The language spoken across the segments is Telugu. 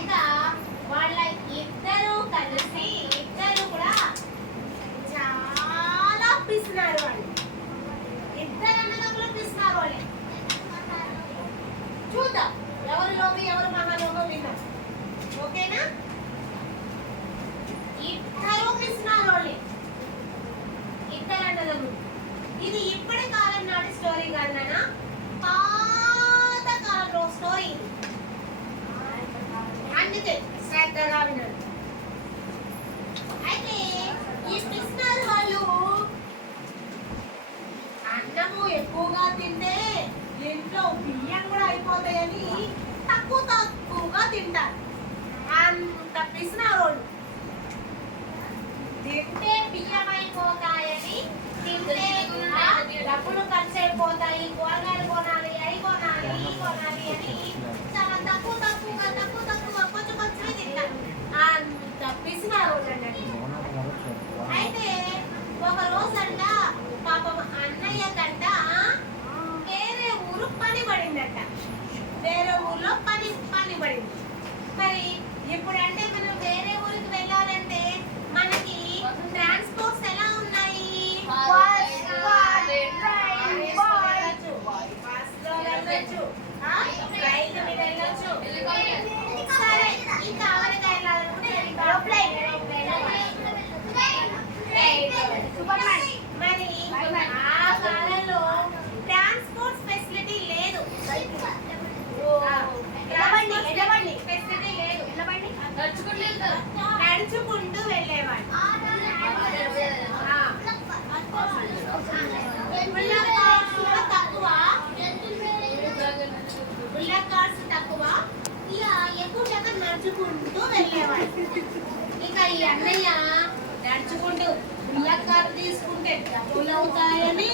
ఇక వాళ్ళ ఇద్దరు కలిసి ఇద్దరు కూడా చాలా పిసినారు వాళ్ళు. ఇద్దరు అన్నదమ్ములు పిసినారు వాళ్ళే. చూద్దాం. ఎవరు లోపి ఎవరు మహాలోపో విన్నాం. ఓకేనా? ఇద్దరు పిసినారు వాళ్ళే. ఇద్దరు అన్నదమ్ములు ఇది ఇప్పటి కాలం నాటి స్టోరీ కాదు నాన్న పాత కాలంలో స్టోరీ ఇది అందుకే శ్రద్ధగా వినండి అయితే ఈ వాళ్ళు అన్నము ఎక్కువగా తింటే ఇంట్లో బియ్యం కూడా అయిపోతాయని తక్కువ తక్కువగా తింటారు. అంత పిసినారు వాళ్ళు తింటే బియ్యం అయిపోతాయని తింటే డబ్బులు ఖర్చు అయిపోతాయి కూరగాయలు కొనాలి అవి కొనాలి ఇవి కొనాలి అని చాలా తక్కువ తక్కువగా తక్కువ తక్కువ కొంచెం కొంచెమే తింటారు అంత పిసినారు వాళ్ళండి అయితే ఒక రోజంట పాపం అన్నయ్య కంట వేరే ఊరు పని పడిందట వేరే ఊర్లో పని పని పడింది మరి ఇప్పుడు అంటే మనం వేరే ఊరికి వెళ్ళాలంటే మనకి ట్రాన్స్పోర్ట్స్ ఎలా ఉన్నాయి Bus, car, train, వెళ్ళొచ్చు. Bus లో వెళ్ళొచ్చు. ఆ? రైలు మీద వెళ్ళొచ్చు. సరే ఇంకా ఎవరికి వెళ్ళాలనుకుంటే ఏరోప్లేన్. మరి ఆ కాలంలో ట్రాన్స్పోర్ట్ ఫెసిలిటీ లేదు ఎల్లబండి, ఎల్లబండి. ఫెసిలిటీ లేదు నడుచుకుంటూ నడుచుకుంటూ వెళ్ళేవాడు ఆ. బుల్లక్ కార్స్ కూడా తక్కువ బుల్లక్ కార్స్ తక్కువ ఇక ఎక్కువ శాతం నడుచుకుంటూ వెళ్ళేవాడు ఇక ఈ అన్నయ్య నడుచుకుంటూ బుల్లక్ తీసుకుంటే డబ్బులు అవుతాయని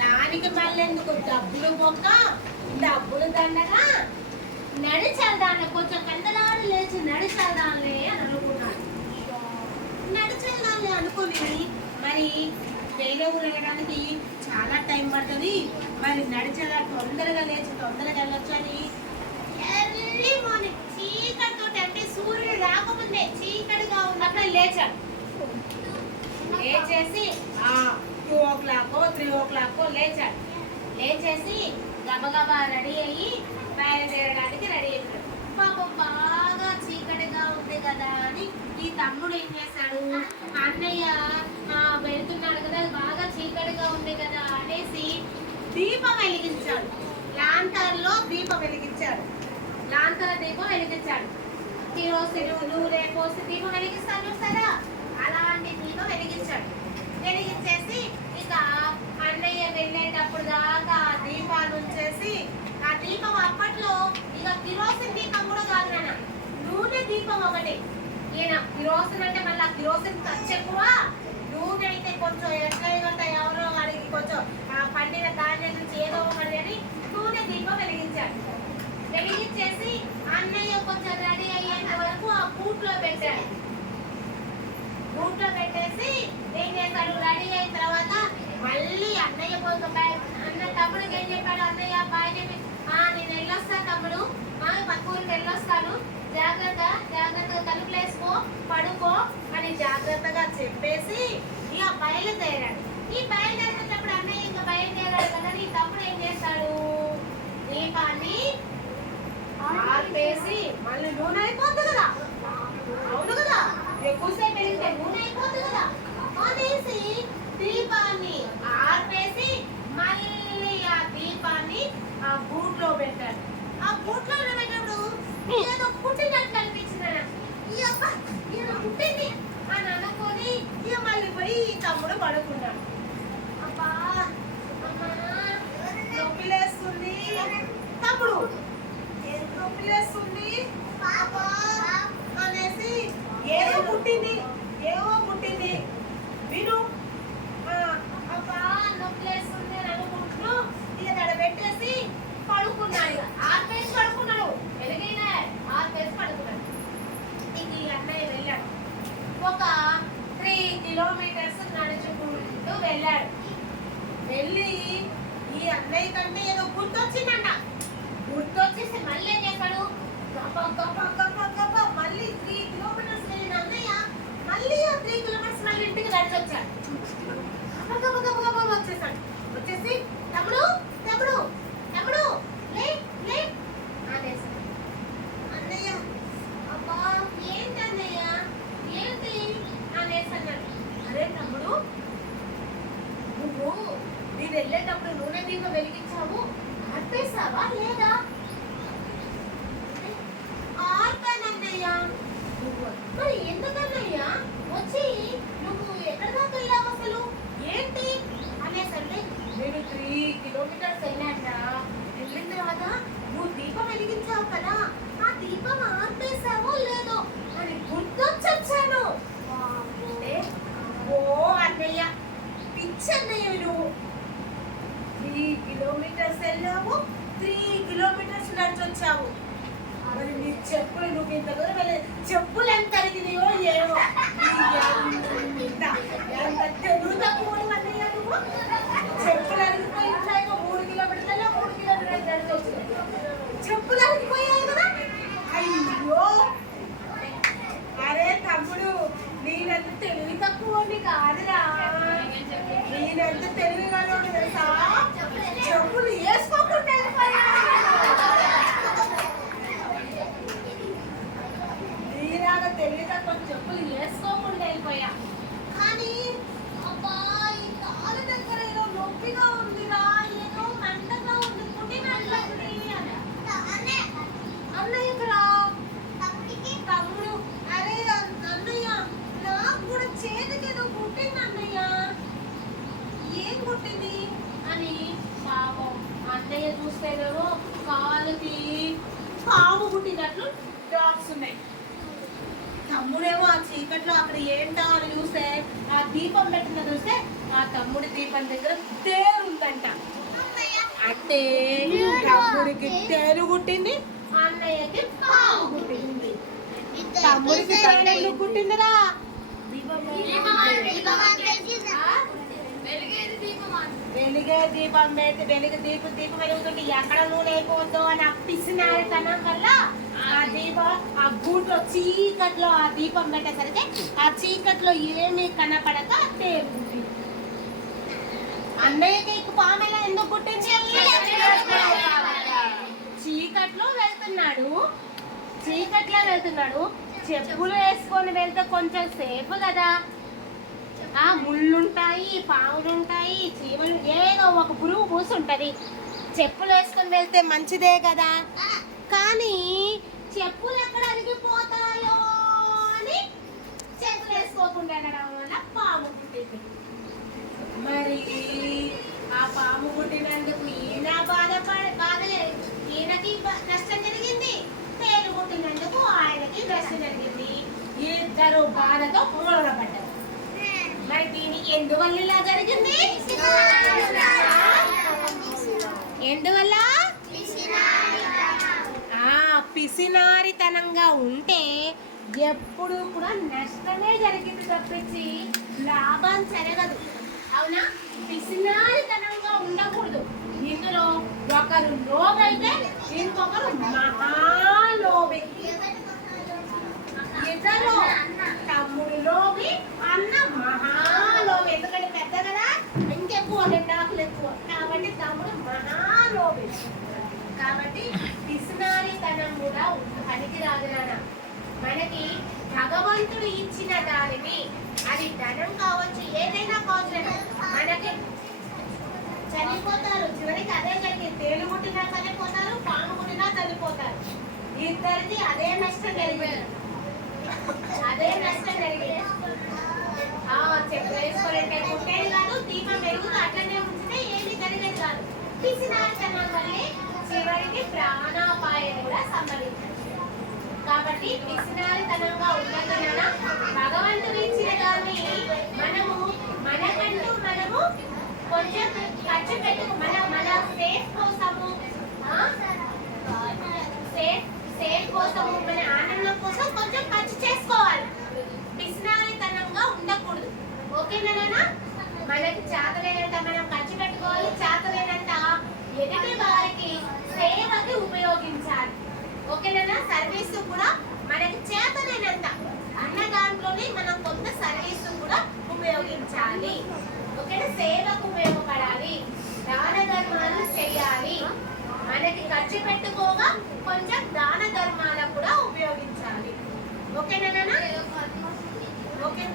దానికి మళ్ళీ ఎందుకు డబ్బులు బొక్క డబ్బులు దండగా నడిచెళ్దాను కొంచెం కందలాడు లేచి నడిచెళ్దాంలే అని అనుకున్నాడు నడిచెళ్దాంలే అనుకుని మరి వేరే ఊరు వెళ్ళడానికి చాలా టైం పడుతుంది. మరి నడిచేలా తొందరగా లేచి తొందరగా వెళ్ళొచ్చు అని ఎర్లీ మార్నింగ్ చీకటితో అంటే సూర్యుడు రాకముందే చీకటిగా ఉన్నప్పుడే లేచాడు. లేచేసి two o'clock three o'clock లేచాడు. లేచేసి గబగబా రెడీ అయ్యి బయలుదేరడానికి రెడీ అయిపోయాడు. పాపం బాగా చీకటిగా ఉంది కదా అని ఈ తమ్ముడు ఏం చేశాడు? అన్నయ్య ఆ, వెళ్తున్నాడు కదా అది బాగా చీకటిగా ఉంది కదా అనేసి దీపం వెలిగించాడు. లాంతర్లో దీపం వెలిగించాడు. లాంతర దీపం వెలిగించాడు. కిరోసిన్ నూనె దీపం వెలిగిస్తాను చూసారా అలాంటి దీపం వెలిగించాడు. వెలిగించేసి ఇక అన్నయ్య వెళ్ళేటప్పుడు దాకా ఆ దీపాలు ఉంచేసి ఆ దీపం అప్పట్లో ఇక కిరోసిన్ దీపం కూడా కాదు నాన్న. నూనె దీపం ఒకటి. ఈయన కిరోసిన్ అంటే మళ్ళీ ఆ కిరోసిన్ ఖర్చు ఎక్కువ. నూనె అయితే కొంచెం ఎట్లా ఎవరో వాడికి కొంచెం పండిన ధాన్యం నుంచి ఏదో ఒకటి అని నూనె దీపం వెలిగించాడు. వెలిగించేసి అన్నయ్య కొంచెం రెడీ అయ్యేంత వరకు ఆ బూట్లో పెట్టాడు. బూట్లో పెట్టేసి ఏం చేస్తాడు? రెడీ అయిన తర్వాత మళ్ళీ అన్నయ్య కోసం అన్న తమ్ముడికి ఏం చెప్పాడు? అన్నయ్య బాయ్ చెప్పి ఆ నేను వెళ్ళొస్తాను తమ్ముడు. పక్క ఊరికి వెళ్ళొస్తాను. జాగ్రత్త జాగ్రత్తగా తలుపులేసుకో పడుకో అని జాగ్రత్తగా చెప్పేసి ఇక బయలుదేరాడు. ఈ బయలుదేరినప్పుడు అన్నయ్య ఇంకా బయలుదేరాడు కదా నీ తమ్ముడు ఏం చేస్తాడు? దీపాన్ని ఆర్పేసి మళ్ళీ నూనె అయిపోతుంది కదా. అవును కదా? ఎక్కువసేపు వెలిగితే నూనె అయిపోతుంది కదా. అనేసి దీపాన్ని ఆర్పేసి మళ్ళీ ఆ దీపాన్ని ఆ బూట్లో పెట్టాడు. ఆ బూట్లో పెట్టినప్పుడు పుట్టినట్టు అనిపించింది పుట్టింది అని అనుకొని ఇక మళ్ళీ పోయి తమ్ముడు పడుకున్నాడు. కిలోమీటర్స్ నడుచుకుంటూ వెళ్ళాడు. వెళ్ళి ఈ అన్నయ్య తండ్రి ఏదో గుర్తొచ్చిందంట. గుర్తొచ్చేసి మళ్ళీ ఏం చేశాడు గప గప గప గప మళ్ళీ త్రీ కిలోమీటర్స్ వెళ్ళిన అన్నయ్య మళ్ళీ ఆ త్రీ కిలోమీటర్స్ మళ్ళీ ఇంటికి నడిచి వచ్చాడు గప గప గప గప వచ్చేసాడు. వచ్చేసి తమ్ముడు కిలోమీటర్స్ వచ్చావు. మరి నీ చెప్పులు నువ్వు ఇంత దూరం వెళ్ళి చెప్పులు ఎంత అడిగినాయో ఏమో. ఎంత? తెలుగు తక్కువ అన్నయ్య నువ్వు? చెప్పులు అడిగిపోయి ఉంటాయేమో మూడు కిలోమీటర్లు మూడు కిలోమీటర్లు నడిచొచ్చు చెప్పులు అడిగిపోయాయి కదా. అయ్యో! అరే తమ్ముడు నేనంత తెలివి తక్కువ కాదురా. నేనంత తెలివిగానో చెప్పులు వేసుకోకుండా నీలాగా తెలివి తక్కువ చెప్పులు వేసుకోకుండా వెళ్ళిపోయా కానీ అబ్బా ఈ కాలు దగ్గర ఏదో నొప్పిగా ఉందిరా ఏదో మంటగా ఉంది పుట్టినట్లుంది అన్నయ్యకురా తమ్ముడు అరే అన్నయ్య నాకు కూడా చేతికి ఏదో పుట్టింది అన్నయ్య ఏం పుట్టింది అని పాపం అన్నయ్య చూస్తేనేమో కాలుకి పాము పుట్టినట్లు డాట్స్ ఉన్నాయి తమ్ముడేమో ఆ చీకట్లో అక్కడ ఏంటా అని చూస్తే ఆ దీపం పెట్టిన చూస్తే ఆ తమ్ముడి దీపం దగ్గర తేరు ఉందంట అంటే తమ్ముడికి తేరు పుట్టింది అన్నయ్యకి పావు పుట్టింది తమ్ముడికి తేరు ఎందుకు పుట్టిందిరా వెలిగే దీపం పెట్టి వెలుగు దీపం దీపం వెలుగుతుంది ఎక్కడ నూనె అయిపోద్దో అని అప్పిసినారితనం వల్ల ఆ దీపం ఆ గూట్లో చీకట్లో ఆ దీపం పెట్టేసరికి ఆ చీకట్లో ఏమీ కనపడక తేలుతుంది అన్నయ్యకి పామెల ఎందుకు గుట్టించి చీకట్లో వెళ్తున్నాడు. చీకట్లో వెళ్తున్నాడు. చెప్పులు వేసుకొని వెళ్తే కొంచెం సేఫ్ కదా. ఆ ముళ్ళుంటాయి పాములుంటాయి చీమలు ఏదో ఒక పురుగు పూసుంటది. చెప్పులు వేసుకొని వెళ్తే మంచిదే కదా. కానీ చెప్పులు ఎక్కడ అరిగిపోతాయో అని చెప్పులు వేసుకోకుండా ఉండడం వల్ల పాము పుట్టింది. మరి ఆ పాము పుట్టినందుకు ఈయన బాధ ఈయనకి బ- నష్టం జరిగింది. తేలు పుట్టినందుకు ఆయనకి నష్టం జరిగింది. ఇద్దరు బాధతో మూలపడ్డారు. మరి దీనికి ఎందువల్ల ఇలా జరిగింది? ఎందువల్ల ఆ పిసినారితనంగా ఉంటే ఎప్పుడు కూడా నష్టమే జరిగింది తప్పించి లాభం జరగదు. అవునా? పిసినారితనంగా ఉండకూడదు. ఇందులో ఒకరు లోబైతే ఇంకొకరు మహాలోబి. ఇద్దరు తమ్ముడు లోబి అన్న మహాలోబి. ఎందుకంటే పెద్ద కదా? ఇంకెక్కువ రెండాకులు ఎక్కువ. కాబట్టి తమ్ముడు మహాలోబి. కాబట్టి పిసినారితనం కూడా పనికిరాదు నాన్న మనకి భగవంతుడు ఇచ్చిన దానిని అది ధనం కావచ్చు ఏదైనా కావచ్చు మనకి చనిపోతారు. చివరికి అదే జరిగింది తేలు పుట్టినా చనిపోతారు పాము పుట్టినా చనిపోతారు. ఇద్దరికి అదే నష్టం జరిగింది అదే నష్టం జరిగింది ఆ చెప్పు వేసుకోలేంటే పుట్టేది కాదు దీపం పెరుగుతూ అట్లనే ఉంచితే ఏమి జరిగేది కాదు. పిసినారితనం వల్లే చివరికి ప్రాణాపాయాన్ని కూడా సంబంధించారు కాబట్టి పిసినారితనంగా ఉన్నందున భగవంతుడు ఇచ్చిన దాన్ని మనము మనకంటూ మనము కొంచెం ఖర్చు పెట్టుకు మన మన సేఫ్ కోసము సేఫ్ సేఫ్ కోసము మన ఆనందం కోసం కొంచెం ఖర్చు చేసుకోవాలి పిసినారితనంగా ఉండకూడదు ఓకేనా నాన్న? మనకి చేతలేనంత మనం ఖర్చు పెట్టుకోవాలి చేతలేనంత ఉపయోగించాలి ఓకేనా సర్వీస్ కూడా మనకి చేతనైనంత అన్న దాంట్లోనే మనం కొంత సర్వీస్ కూడా చేయాలి. ఒకటి సేవకు ఉపయోగపడాలి. దాన ధర్మాలు చేయాలి. మనకి ఖర్చు పెట్టుకోగా కొంచెం దాన ధర్మాలకు కూడా ఉపయోగించాలి. ఓకేనా ఓకే.